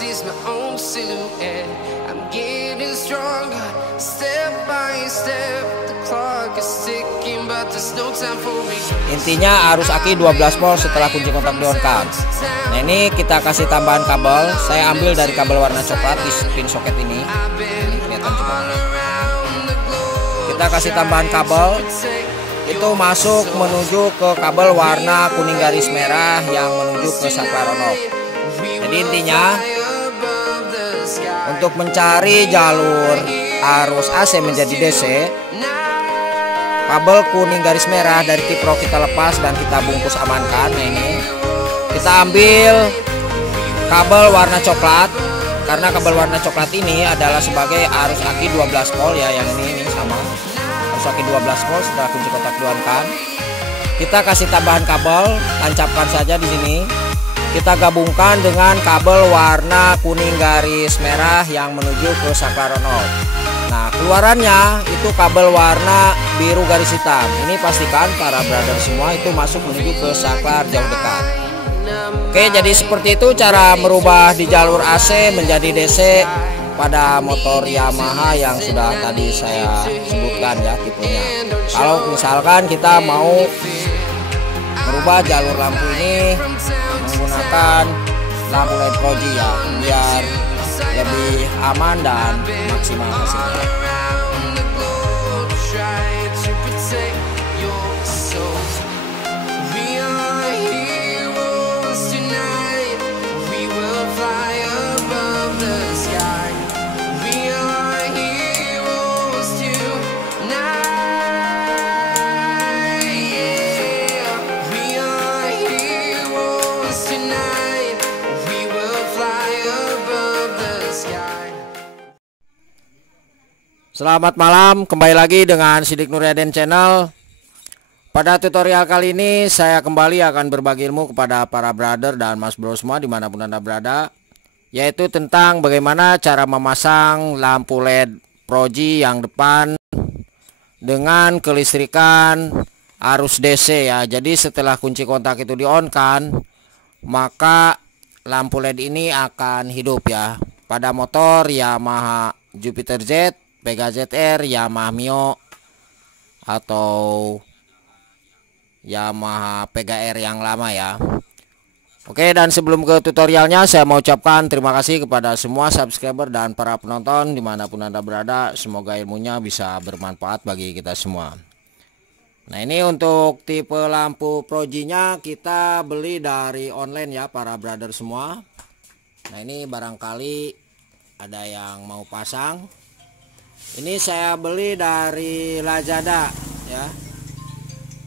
sees my own silhouette. I'm getting stronger, step by step. The clock is ticking, but there's no time for me. Intinya arus aki 12 volt setelah kunci kontak di on-kan. Nah, ini kita kasih tambahan kabel. Saya ambil dari kabel warna coklat di pin soket ini. Ini kelihatan coba. Kita kasih tambahan kabel. Itu masuk menuju ke kabel warna kuning garis merah yang menuju ke saklar on-off. Jadi intinya untuk mencari jalur arus AC menjadi DC, kabel kuning garis merah dari tipro kita lepas dan kita bungkus amankan. Nah, ini kita ambil kabel warna coklat, karena kabel warna coklat ini adalah sebagai arus aki 12 volt ya, yang ini sama arus aki 12 volt setelah kunci kontak di-on-kan. Kita kasih tambahan kabel, tancapkan saja di sini. Kita gabungkan dengan kabel warna kuning garis merah yang menuju ke saklar on-off. Nah, keluarannya itu kabel warna biru garis hitam. Ini pastikan para brother semua itu masuk menuju ke saklar jauh dekat. Oke, jadi seperti itu cara merubah di jalur AC menjadi DC pada motor Yamaha yang sudah tadi saya sebutkan ya tipenya. Kalau misalkan kita mau merubah jalur lampu ini menggunakan lampu LED Proji ya, biar lebih aman dan maksimal hasilnya. Selamat malam, kembali lagi dengan Sidik Nuryaden Channel. Pada tutorial kali ini saya kembali akan berbagi ilmu kepada para brother dan mas bro semua dimanapun anda berada, yaitu tentang bagaimana cara memasang lampu LED Proji yang depan dengan kelistrikan arus DC ya. Jadi setelah kunci kontak itu di-on-kan, maka lampu LED ini akan hidup ya. Pada motor Yamaha Jupiter Z, Pega ZR, Yamaha Mio, atau Yamaha Pega R yang lama ya. Oke, dan sebelum ke tutorialnya saya mau ucapkan terima kasih kepada semua subscriber dan para penonton dimanapun anda berada. Semoga ilmunya bisa bermanfaat bagi kita semua. Nah, ini untuk tipe lampu Proji-nya kita beli dari online ya para brother semua. Nah, ini barangkali ada yang mau pasang. Ini saya beli dari Lazada ya.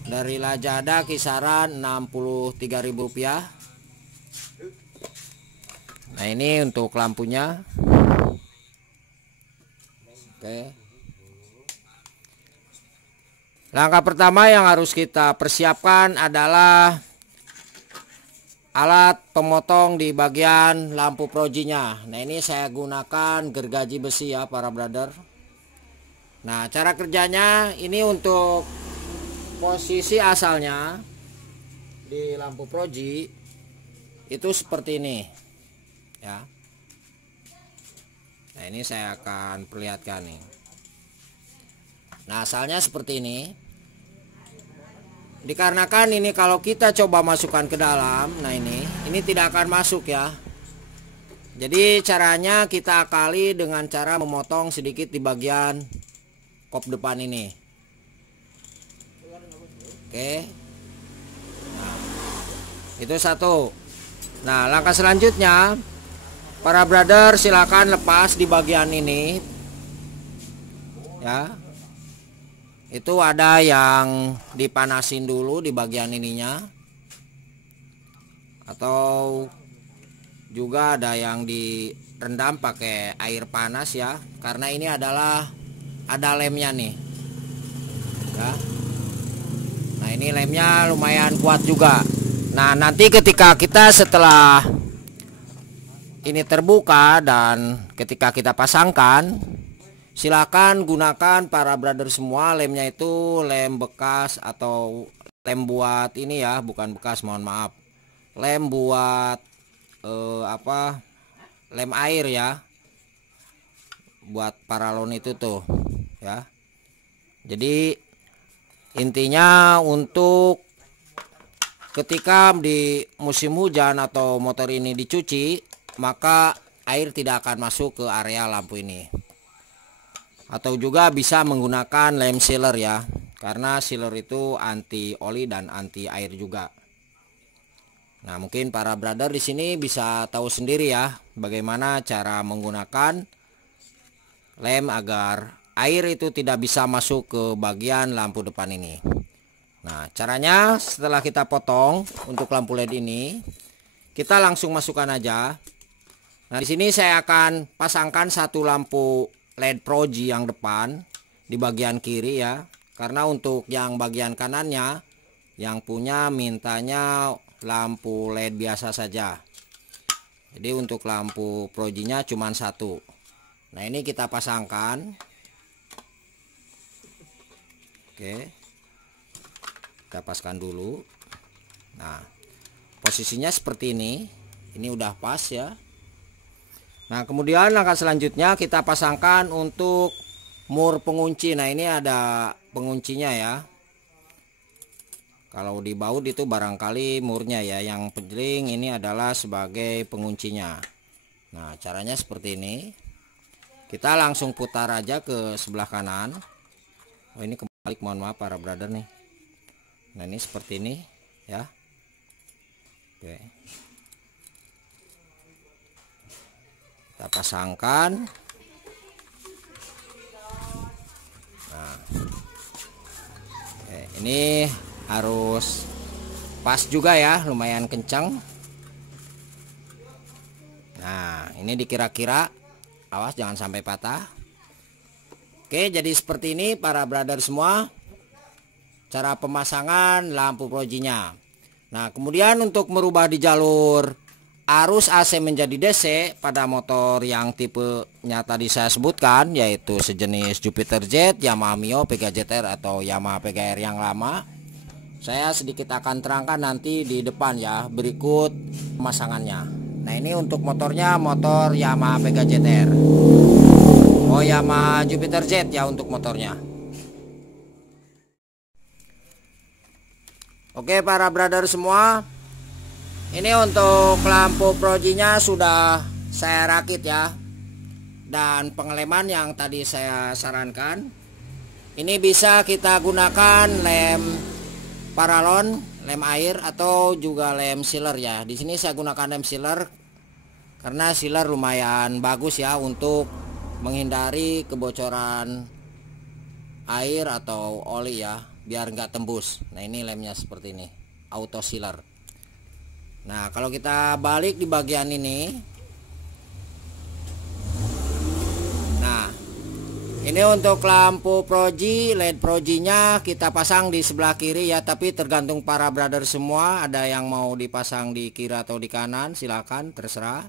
Dari Lazada kisaran Rp63.000. Nah, ini untuk lampunya. Oke. Langkah pertama yang harus kita persiapkan adalah alat pemotong di bagian lampu Proji-nya. Nah, ini saya gunakan gergaji besi ya para brother. Nah, cara kerjanya ini untuk posisi asalnya di lampu Proji itu seperti ini ya. Nah, ini saya akan perlihatkan nih. Nah, asalnya seperti ini. Dikarenakan ini kalau kita coba masukkan ke dalam, nah ini tidak akan masuk ya. Jadi caranya kita akali dengan cara memotong sedikit di bagian kop depan ini. Oke. Nah, itu satu. Nah, langkah selanjutnya para brother silakan lepas di bagian ini ya. Itu ada yang dipanasin dulu di bagian ininya, atau juga ada yang direndam pakai air panas ya, karena ini adalah ada lemnya nih ya. Nah, ini lemnya lumayan kuat juga. Nah, nanti ketika kita setelah ini terbuka dan ketika kita pasangkan, silakan gunakan para brother semua lemnya itu lem bekas atau lem buat ini ya, bukan bekas, mohon maaf, lem buat lem air ya, buat paralon itu tuh ya. Jadi intinya untuk ketika di musim hujan atau motor ini dicuci, maka air tidak akan masuk ke area lampu ini. Atau juga bisa menggunakan lem sealer ya, karena sealer itu anti oli dan anti air juga. Nah, mungkin para brother di sini bisa tahu sendiri ya bagaimana cara menggunakan lem agar air itu tidak bisa masuk ke bagian lampu depan ini. Nah, caranya setelah kita potong untuk lampu LED ini, kita langsung masukkan aja. Nah, di sini saya akan pasangkan satu lampu LED Proji yang depan di bagian kiri ya. Karena untuk yang bagian kanannya yang punya mintanya lampu LED biasa saja. Jadi untuk lampu Projinya cuma satu. Nah, ini kita pasangkan. Oke. Kita paskan dulu. Nah, posisinya seperti ini. Ini udah pas ya. Nah, kemudian langkah selanjutnya kita pasangkan untuk mur pengunci. Nah, ini ada penguncinya ya. Kalau di baut itu barangkali murnya ya, yang penting ini adalah sebagai penguncinya. Nah, caranya seperti ini. Kita langsung putar aja ke sebelah kanan. Oh, ini kebalik, mohon maaf para brother nih. Nah, ini seperti ini ya. Oke. Kita pasangkan. Nah. Oke, ini harus pas juga ya, lumayan kencang. Nah, ini dikira-kira, awas jangan sampai patah. Oke, jadi seperti ini para brother semua cara pemasangan lampu Projinya. Nah, kemudian untuk merubah di jalur arus AC menjadi DC pada motor yang tipenya tadi saya sebutkan, yaitu sejenis Jupiter Jet, Yamaha Mio, PGZR atau Yamaha PGR yang lama, saya sedikit akan terangkan nanti di depan ya, berikut pemasangannya. Nah, ini untuk motornya motor Yamaha PGZR. Oh, Yamaha Jupiter Jet ya untuk motornya. Oke para brother semua, ini untuk lampu Projinya sudah saya rakit ya. Dan pengeleman yang tadi saya sarankan, ini bisa kita gunakan lem paralon, lem air atau juga lem sealer ya. Di sini saya gunakan lem sealer karena sealer lumayan bagus ya untuk menghindari kebocoran air atau oli ya, biar nggak tembus. Nah, ini lemnya seperti ini, auto sealer. Nah, kalau kita balik di bagian ini, nah ini untuk lampu Proji, LED Projinya kita pasang di sebelah kiri ya, tapi tergantung para brother semua, ada yang mau dipasang di kiri atau di kanan, silakan terserah.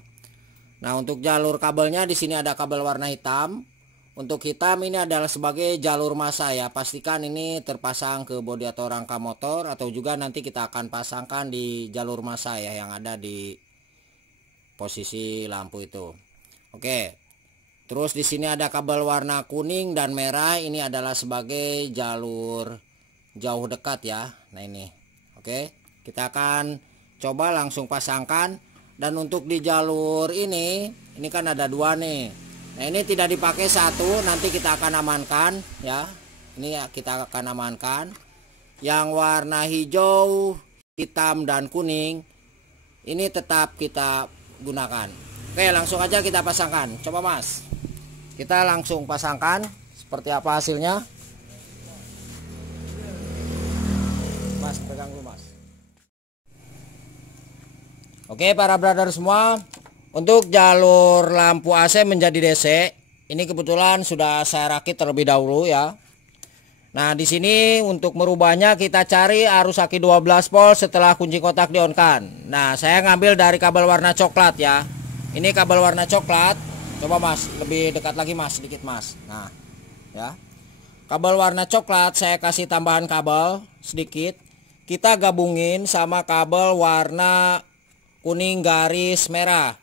Nah, untuk jalur kabelnya di sini ada kabel warna hitam. Untuk hitam ini adalah sebagai jalur massa ya. Pastikan ini terpasang ke bodi atau rangka motor, atau juga nanti kita akan pasangkan di jalur massa ya yang ada di posisi lampu itu. Oke. Terus di sini ada kabel warna kuning dan merah, ini adalah sebagai jalur jauh dekat ya. Nah, ini. Oke. Kita akan coba langsung pasangkan. Dan untuk di jalur ini kan ada dua nih. Nah, ini tidak dipakai satu, nanti kita akan amankan ya. Ini kita akan amankan. Yang warna hijau, hitam dan kuning ini tetap kita gunakan. Oke, langsung aja kita pasangkan. Coba Mas, kita langsung pasangkan seperti apa hasilnya. Mas, pegang dulu Mas. Oke para brother semua, untuk jalur lampu AC menjadi DC, ini kebetulan sudah saya rakit terlebih dahulu ya. Nah, di sini untuk merubahnya kita cari arus aki 12 volt setelah kunci kotak di-on-kan. Nah, saya ngambil dari kabel warna coklat ya. Ini kabel warna coklat. Coba Mas, lebih dekat lagi Mas, sedikit Mas. Nah, ya. Kabel warna coklat saya kasih tambahan kabel sedikit. Kita gabungin sama kabel warna kuning garis merah.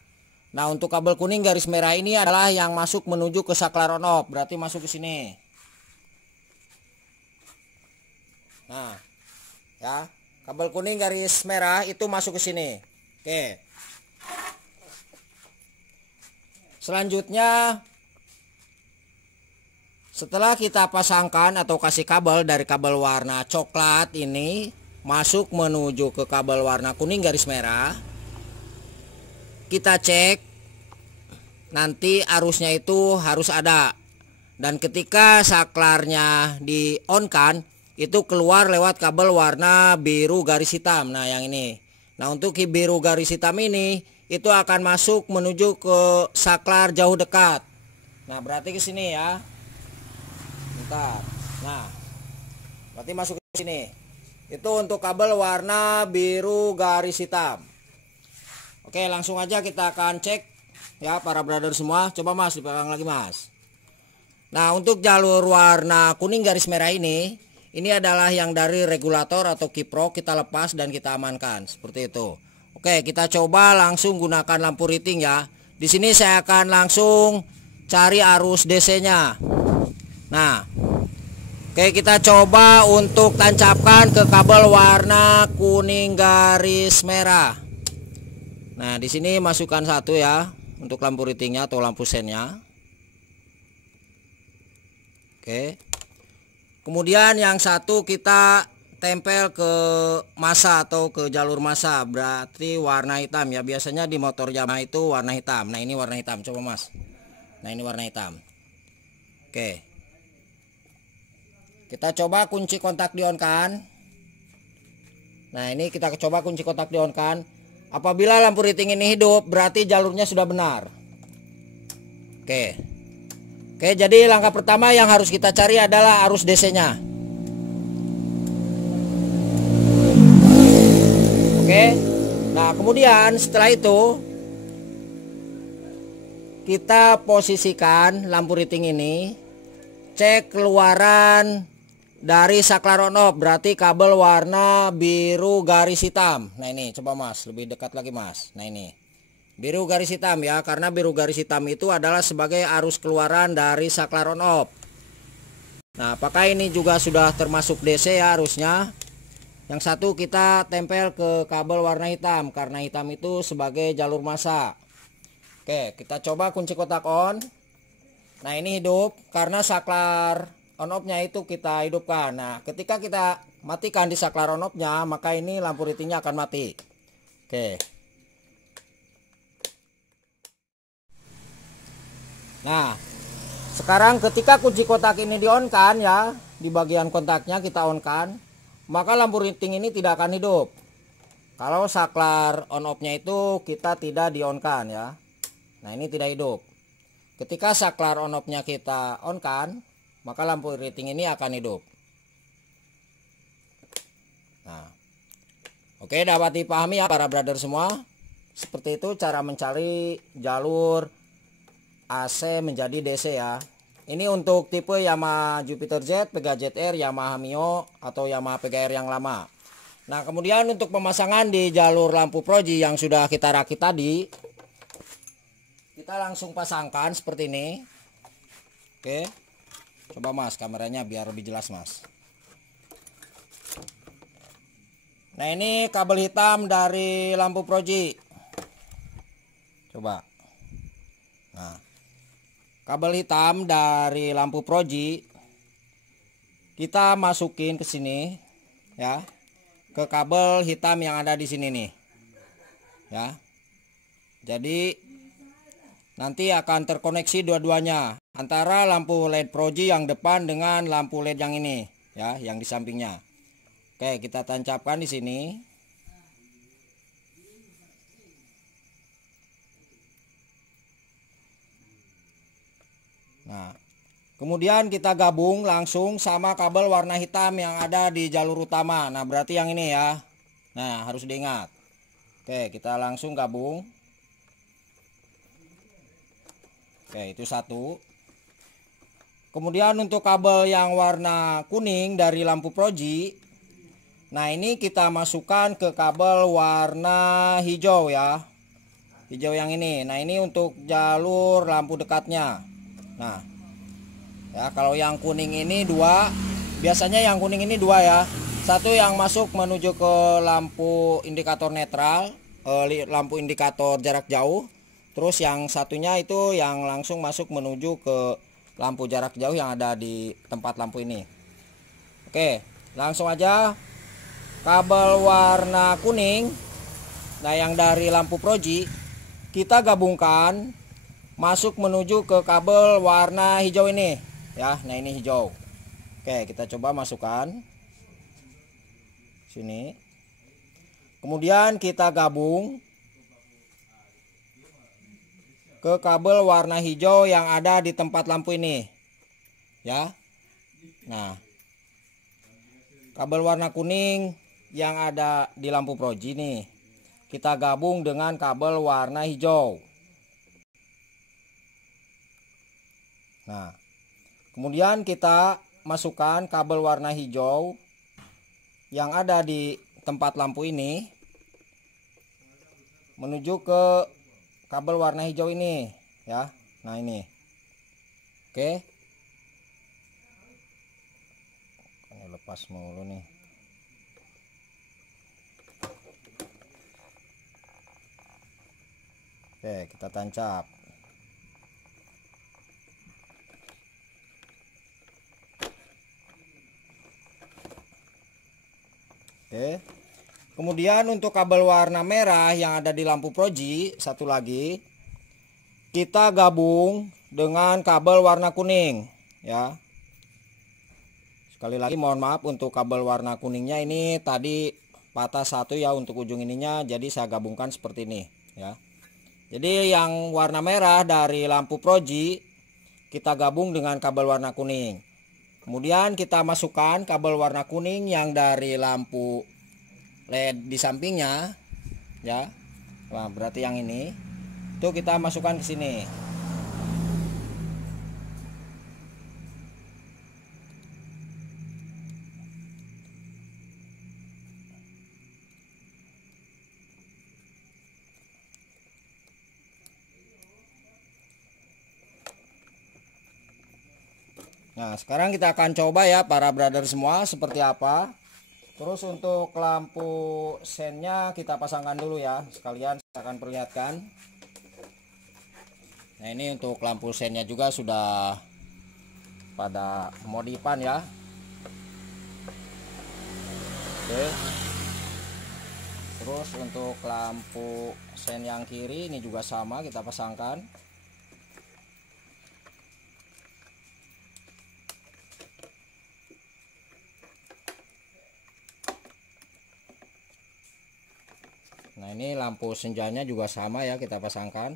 Nah, untuk kabel kuning garis merah ini adalah yang masuk menuju ke saklar on off, berarti masuk ke sini. Nah, ya, kabel kuning garis merah itu masuk ke sini. Oke. Selanjutnya, setelah kita pasangkan atau kasih kabel dari kabel warna coklat ini masuk menuju ke kabel warna kuning garis merah, kita cek nanti arusnya itu harus ada, dan ketika saklarnya di on kan itu keluar lewat kabel warna biru garis hitam. Nah, yang ini. Nah, untuk biru garis hitam ini itu akan masuk menuju ke saklar jauh dekat. Nah, berarti ke sini ya. Bentar. Nah, berarti masuk ke sini. Itu untuk kabel warna biru garis hitam. Oke, langsung aja kita akan cek ya para brother semua. Coba Mas dipegang lagi Mas. Nah, untuk jalur warna kuning garis merah ini adalah yang dari regulator atau kiprok kita lepas dan kita amankan seperti itu. Oke, kita coba langsung gunakan lampu riting ya. Di sini saya akan langsung cari arus DC-nya. Nah, oke, kita coba untuk tancapkan ke kabel warna kuning garis merah. Nah, di sini masukkan satu ya untuk lampu ritingnya atau lampu sennya. Oke. Kemudian yang satu kita tempel ke massa atau ke jalur massa, berarti warna hitam ya. Biasanya di motor Yamaha itu warna hitam. Nah, ini warna hitam, coba Mas. Nah, ini warna hitam. Oke. Kita coba kunci kontak di on kan. Nah, ini kita coba kunci kontak di on kan. Apabila lampu riting ini hidup, berarti jalurnya sudah benar. Oke. Oke, jadi langkah pertama yang harus kita cari adalah arus DC-nya. Oke. Nah, kemudian setelah itu kita posisikan lampu riting ini, cek keluaran dari saklar on off, berarti kabel warna biru garis hitam. Nah, ini coba Mas, lebih dekat lagi Mas. Nah, ini biru garis hitam ya, karena biru garis hitam itu adalah sebagai arus keluaran dari saklar on off. Nah, apakah ini juga sudah termasuk DC ya arusnya. Yang satu kita tempel ke kabel warna hitam, karena hitam itu sebagai jalur massa. Oke, kita coba kunci kotak on. Nah, ini hidup karena saklar on off-nya itu kita hidupkan. Nah, ketika kita matikan di saklar on off-nya, maka ini lampu ritingnya akan mati. Oke. Nah, sekarang ketika kunci kotak ini di on kan ya, di bagian kontaknya kita on kan, maka lampu riting ini tidak akan hidup kalau saklar on off-nya itu kita tidak di on kan ya. Nah, ini tidak hidup. Ketika saklar on off-nya kita on kan, maka lampu riting ini akan hidup. Nah, oke, dapat dipahami ya para brother semua. Seperti itu cara mencari jalur AC menjadi DC ya. Ini untuk tipe Yamaha Jupiter Z, Pega ZR, Yamaha Mio atau Yamaha PGR yang lama. Nah, kemudian untuk pemasangan di jalur lampu proji yang sudah kita rakit tadi, kita langsung pasangkan seperti ini. Oke. Coba Mas kameranya biar lebih jelas Mas. Nah, ini kabel hitam dari lampu proji. Coba. Nah, kabel hitam dari lampu proji kita masukin ke sini ya, ke kabel hitam yang ada di sini nih ya. Jadi nanti akan terkoneksi dua-duanya antara lampu LED proji yang depan dengan lampu LED yang ini ya, yang di sampingnya. Oke, kita tancapkan di sini. Nah, kemudian kita gabung langsung sama kabel warna hitam yang ada di jalur utama. Nah, berarti yang ini ya. Nah, harus diingat. Oke, kita langsung gabung. Oke, itu satu. Kemudian untuk kabel yang warna kuning dari lampu proji, nah ini kita masukkan ke kabel warna hijau ya. hijau yang ini. Nah, ini untuk jalur lampu dekatnya. Nah, ya, kalau yang kuning ini 2, biasanya yang kuning ini 2 ya. Satu yang masuk menuju ke lampu indikator netral, lampu indikator jarak jauh. Terus yang satunya itu yang langsung masuk menuju ke lampu jarak jauh yang ada di tempat lampu ini. Oke, langsung aja. Kabel warna kuning, nah yang dari lampu proji, kita gabungkan masuk menuju ke kabel warna hijau ini ya. Nah, ini hijau. Oke, kita coba masukkan sini. Kemudian kita gabung ke kabel warna hijau yang ada di tempat lampu ini ya. Nah, kabel warna kuning yang ada di lampu proji nih kita gabung dengan kabel warna hijau. Nah, kemudian kita masukkan kabel warna hijau yang ada di tempat lampu ini menuju ke kabel warna hijau ini ya. Nah, ini. Oke. Ini lepas mulu nih. Oke, kita tancap. Oke. Kemudian untuk kabel warna merah yang ada di lampu proji, satu lagi kita gabung dengan kabel warna kuning ya. Sekali lagi mohon maaf untuk kabel warna kuningnya ini tadi patah satu ya untuk ujung ininya, jadi saya gabungkan seperti ini ya. Jadi yang warna merah dari lampu proji kita gabung dengan kabel warna kuning. Kemudian kita masukkan kabel warna kuning yang dari lampu LED di sampingnya ya. Nah, berarti yang ini itu kita masukkan ke sini. Nah, sekarang kita akan coba ya para brother semua seperti apa. Terus untuk lampu sennya kita pasangkan dulu ya. Sekalian saya akan perlihatkan. Nah, ini untuk lampu sennya juga sudah pada modifan ya. Oke. Terus untuk lampu sen yang kiri ini juga sama kita pasangkan. Nah, ini lampu senjanya juga sama ya kita pasangkan.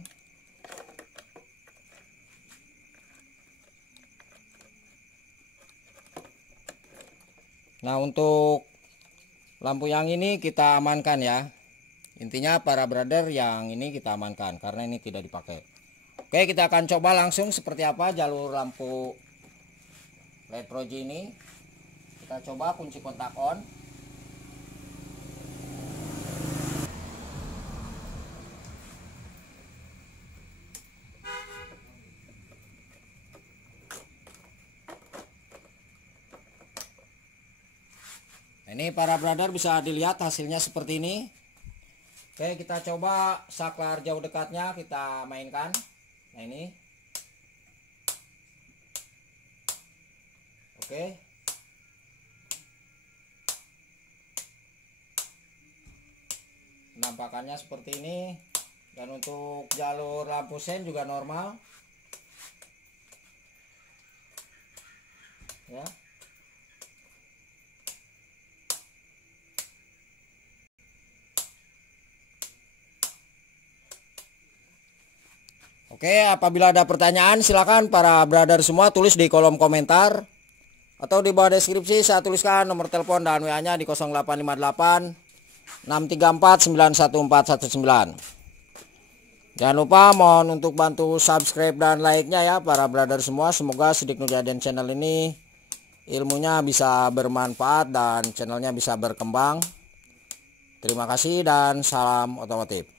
Nah, untuk lampu yang ini kita amankan ya. Intinya para brother yang ini kita amankan karena ini tidak dipakai. Oke, kita akan coba langsung seperti apa jalur lampu LED proji ini. Kita coba kunci kontak on. Ini para brother bisa dilihat hasilnya seperti ini. Oke, kita coba saklar jauh dekatnya kita mainkan. Nah, ini. Oke. Penampakannya seperti ini. Dan untuk jalur lampu sen juga normal. Ya. Oke, apabila ada pertanyaan silakan para brother semua tulis di kolom komentar atau di bawah deskripsi saya tuliskan nomor telepon dan WA-nya di 0858 634 91419. Jangan lupa mohon untuk bantu subscribe dan like-nya ya para brother semua. Semoga Sidik Nurjadin channel ini ilmunya bisa bermanfaat dan channelnya bisa berkembang. Terima kasih dan salam otomotif.